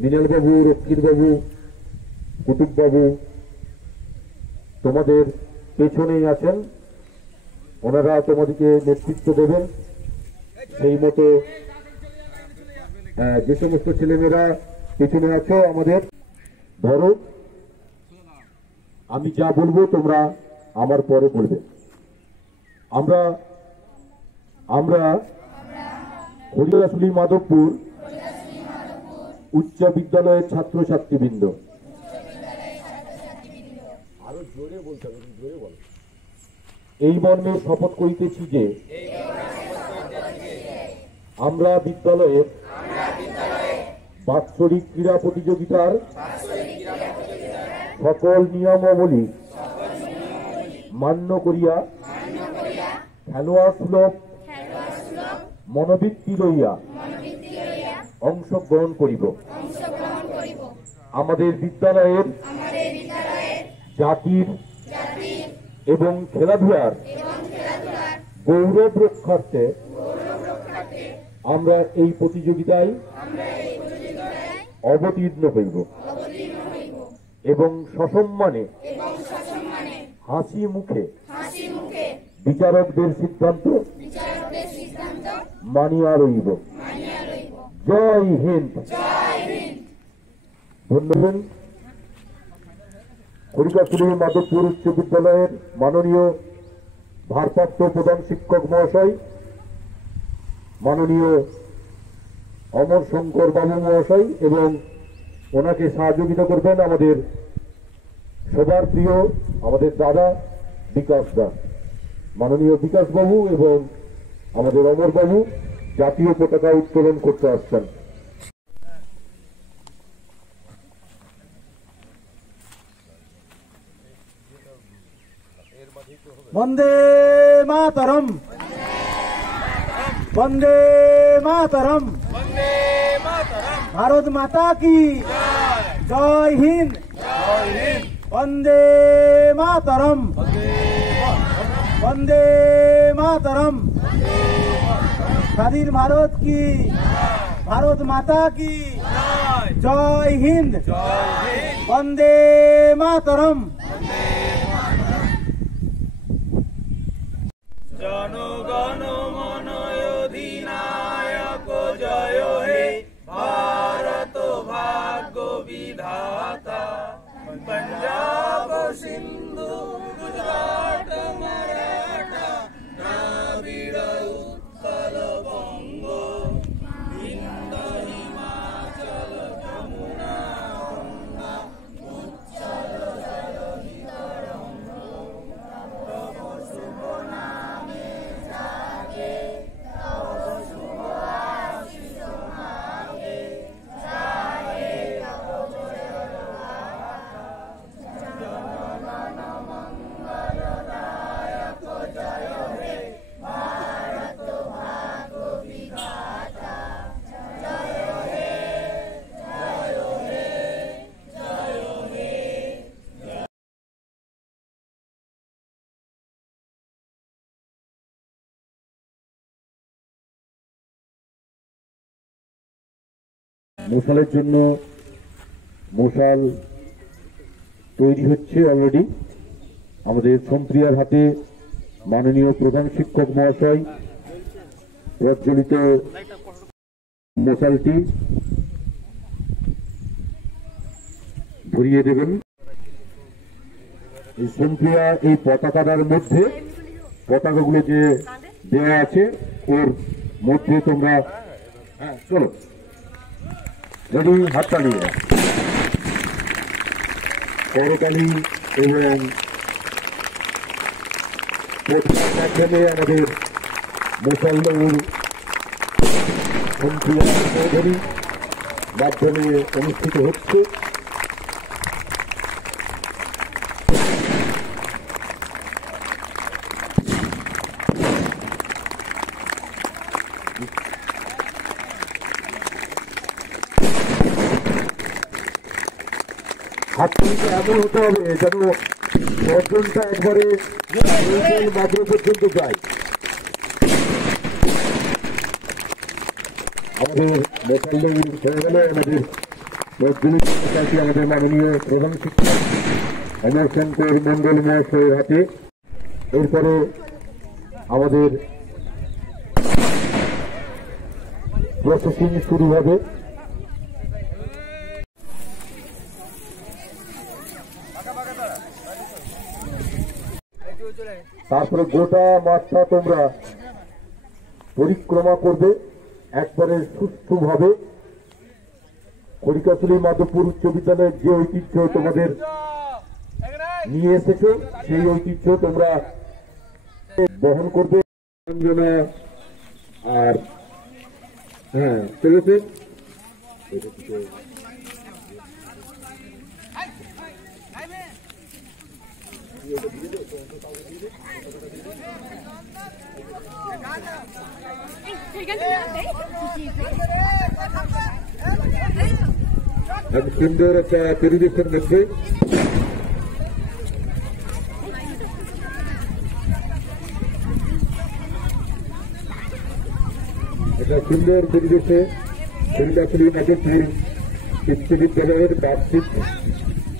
মৃণালবাবু, রক্ষিতবাবু, কুতুববাবু তোমাদের পেছনেই আছেন, ওনারা তোমাদেরকে নেতৃত্ব দেবেন। সেই মতো যে সমস্ত ছেলেমেয়েরা পেছনে আছো আমাদের ধরো, আমি যা বলবো তোমরা আমার পরে বলবে। আমরা হরিদাসুলি মাধবপুর উচ্চ বিদ্যালয়ের ছাত্রছাত্রীবৃন্দ, আরো জোরে বলতে হবে, জোরে বল। এই মর্মে শপথ করিতেছি যে আমরা বিদ্যালয়ের বাৎসরিক ক্রীড়া প্রতিযোগিতার সকল নিয়মাবলী মান্য করিয়া খেলোয়াড় সুলভ মনোবৃত্তি লইয়া অংশগ্রহণ করিব। আমাদের বিদ্যালয়ের জাতির এবং খেলাধুলার গৌরব রক্ষার্থে আমরা এই প্রতিযোগিতায় অবতীর্ণ হইব এবং সসম্মানে হাসি মুখে বিচারকদের সিদ্ধান্ত মানিয়া রইব। জয় হিন্দ। ধন্যবাদ। হরিদাসুলি মাধবপুর উচ্চ বিদ্যালয়ের মাননীয় ভারপ্রাপ্ত প্রধান শিক্ষক মহাশয়, মাননীয় অমর শঙ্কর বাবু মহাশয়, এবং ওনাকে সহযোগিতা করবেন আমাদের সবার প্রিয় আমাদের দাদা বিকাশ দা। মাননীয় বিকাশ বাবু এবং আমাদের অমর বাবু জাতীয় পতাকা উত্তোলন করতে আসছেন। বন্দে মাতরম, বন্দে মাতরম, ভারত মাতা কি জয় হিন্দ, বন্দে মাতরম, বন্দে মাতরম, স্বাধীন ভারত কি, ভারত মাতা কি জয় হিন্দ, বন্দে মাতরম। জনগণ মন অধিনায়ক জয় হে, ভারত ভাগ্য বিধাতা, পঞ্জাব সিন্ধু গুজরাট মারাঠা দ্রাবিড় উৎকল বঙ্গ, বিন্দ হিমাচল যমুনা গঙ্গা উচ্ছল জলধিত রঙ্গ, তব শুভ নামে জাগে, তব শুভ আশিস মাগে, জাগে তব জয় গাথা, জনগণ মঙ্গলদায়ক জয় হে, ভারত ভাগ্য বিধাতা, জয় হে, জয় হে, জয় হে। মশালের জন্য মশাল তৈরি হচ্ছে অলরেডি। আমাদের সন্ত্রিয়ার হাতে মাননীয় প্রধান শিক্ষক মহাশয় প্রজ্বলিত মশালটি ধরিয়ে দেবেন। এই সন্ত্রিয়া এই পতাকাটার মধ্যে পতাকাগুলো যে দেওয়া আছে ওর মধ্যে তোমরা চলো রেডি, হাততালি করতালি এবং মাধ্যমে আমাদের মুসলমান সন্ত্রিয়া চৌধুরী মাধ্যমে অনুষ্ঠিত হচ্ছে। হাততালিটা এমন হতে হবে যেন গর্জনটা একবারে মাত্র পর্যন্ত যায়। আমাদের মোসাল্লি হয়ে গেলে আমাদের আমাদের মাননীয় প্রধান শিক্ষক অমর শঙ্কর মন্ডল মহাশয়ের হাতে। এরপরে আমাদের প্রসেসিং শুরু হবে। তারপরে গোটা মাঠটা তোমরা পরিক্রমা করবে একবারে সুস্থভাবে। কলিকাতলী মাধবপুর উচ্চ বিদ্যালয়ের যে ঐতিহ্য তোমাদের নিয়ে এসেছে সেই ঐতিহ্য তোমরা বহন করবে। আর হ্যাঁ চলেছে এক সুন্দর একটা পরিবেশের মধ্যে একটা সুন্দর পরিবেশে কলিকাতলী মাধবপুর উচ্চ বিদ্যালয়ের বার্ষিক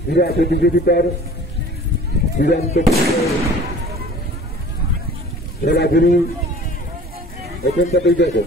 ক্রীড়া প্রতিযোগিতার চূড়ান্ত খেলাগুলি অত্যন্ত বিজয়।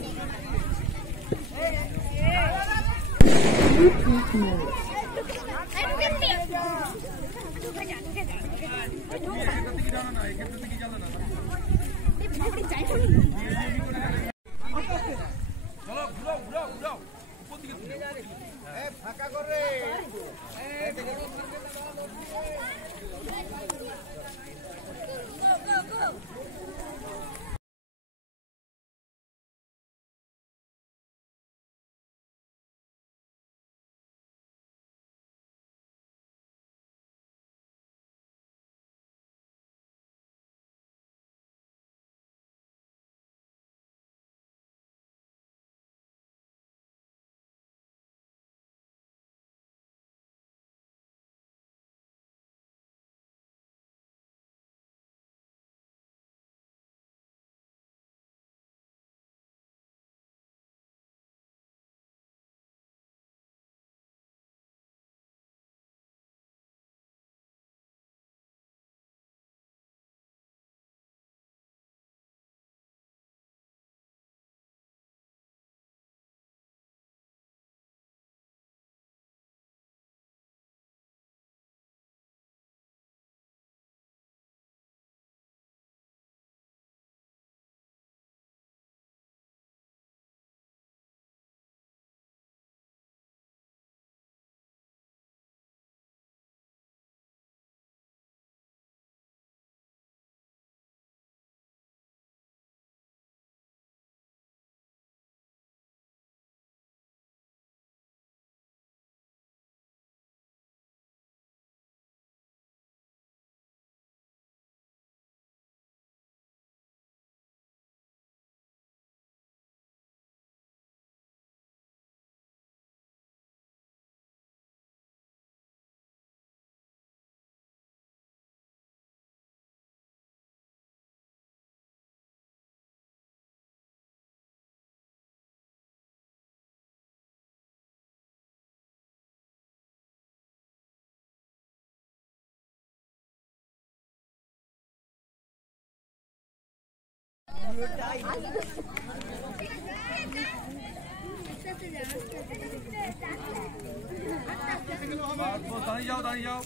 दानी जाओ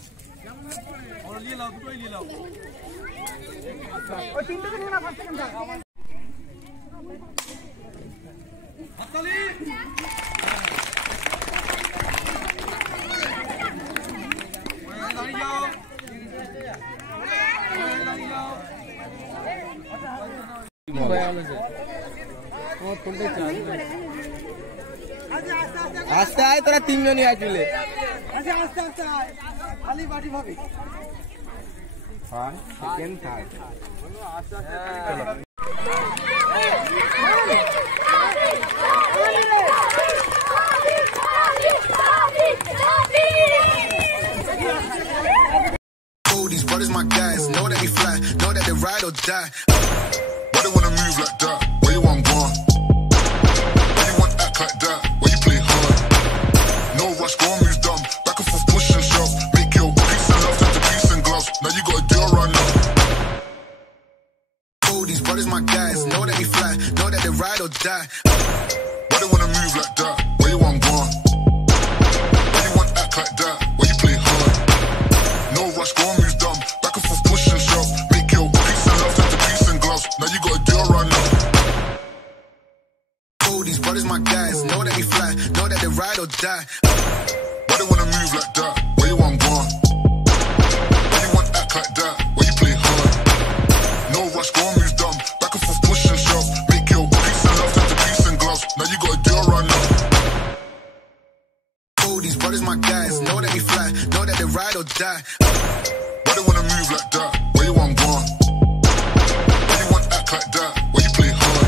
और लिए लाओ दुटोई लिए लाओ और तीनटे के ना फर्स्ट सेकंड हत्ताली दानी जाओ আস্তে আয় তোরা তিনজনই আয় চলে আচ্ছা আস্তে আস্তে আয় খালি বাটি ভাবি হয় সেকেন্ড থার্ড আস্তে আস্তে চলো These brothers my guys, know that we fly, know that they ride or die. Why they wanna move like that? Where you want gone? Why you want act like that? Why you play hard? No rush, go on, move die. Why they wanna move like that? Where you want gone? Why you want act like that? Why you play hard? No rush, go and move dumb. Back and forth, push and shove. Make your peace and love turn to peace and gloves. Now you gotta do it right now. Oh, these brothers my guys. Know that they fly, know that they ride or die. Why they wanna move like that? Where you want gone? Why you want act like that? Why you play hard? No rush, go and move dumb. Back and forth, push and shove. Make your peace and love turn to peace and gloves. Now you gotta do it right now. Oh, these brothers my guys. Know that they fly, know that they ride or die. Why they wanna move like that? Where you want gone? Why you want act like that? Why you play hard?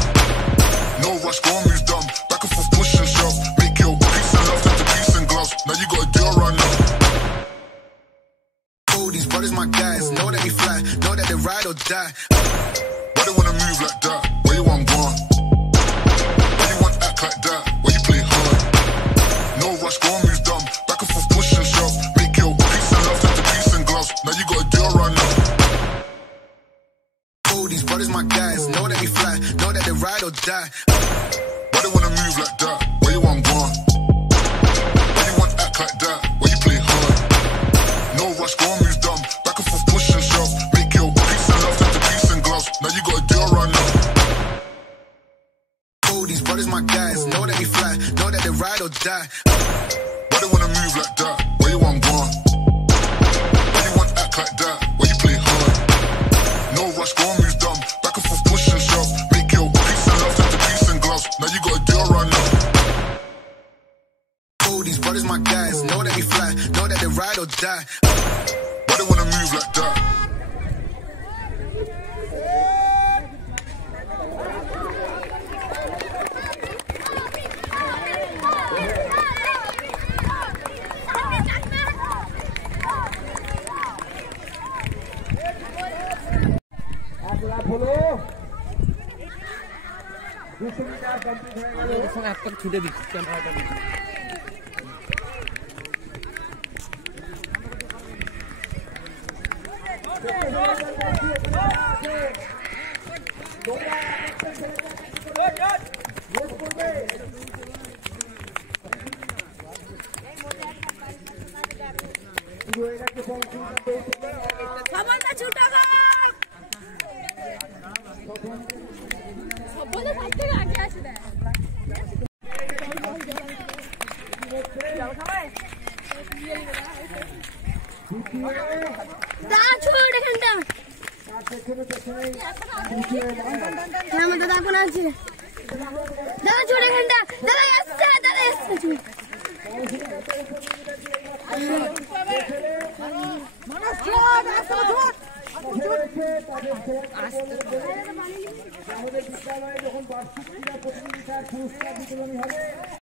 No rush, go and move dumb. Back and forth, push and shove. Make your peace and love turn to peace and gloves. Now you gotta do it right now. Oh, these brothers my guys. Know that they fly, know that they ride or die. Why they wanna move like that? Where you want gone? Why you want act like that? Why you play hard? No rush, go and move dumb. Back and forth, push and shove. Make your peace and love turn to peace and gloves. Now you gotta do it right now. Oh, these brothers my guys. Know that they fly, know that they ride or die. Why they wanna move like that? Where you want gone? Why you want act like that? Why you play hard? No rush, go and move dumb. Back and forth, push and shove. Make your peace and love turn to peace and gloves. Now you gotta do it right now. Oh, these brothers my guys. Know that they fly, know that they ride or die. Why they wanna move like that? Where you want gone? Why you want act like that? Why you play hard? No rush, go and move dumb. Back and forth, push and shove. Make your peace and love turn to peace and gloves. Now you gotta do it right now. Oh, these brothers my guys. Know that they fly, know that they ride or die. Why they wanna move like that? একটা ছুটে দিচ্ছি ক্যামেরাটা। সবাইটা ছুটা গো সবাইটা side থেকে আগে আসে দেয় দা ছোড় এখানটা আমার দাদা কোন আছে দাদা ছোড় এখানটা দাদা আসছে ছোড় মানুষ ছোড় আসছে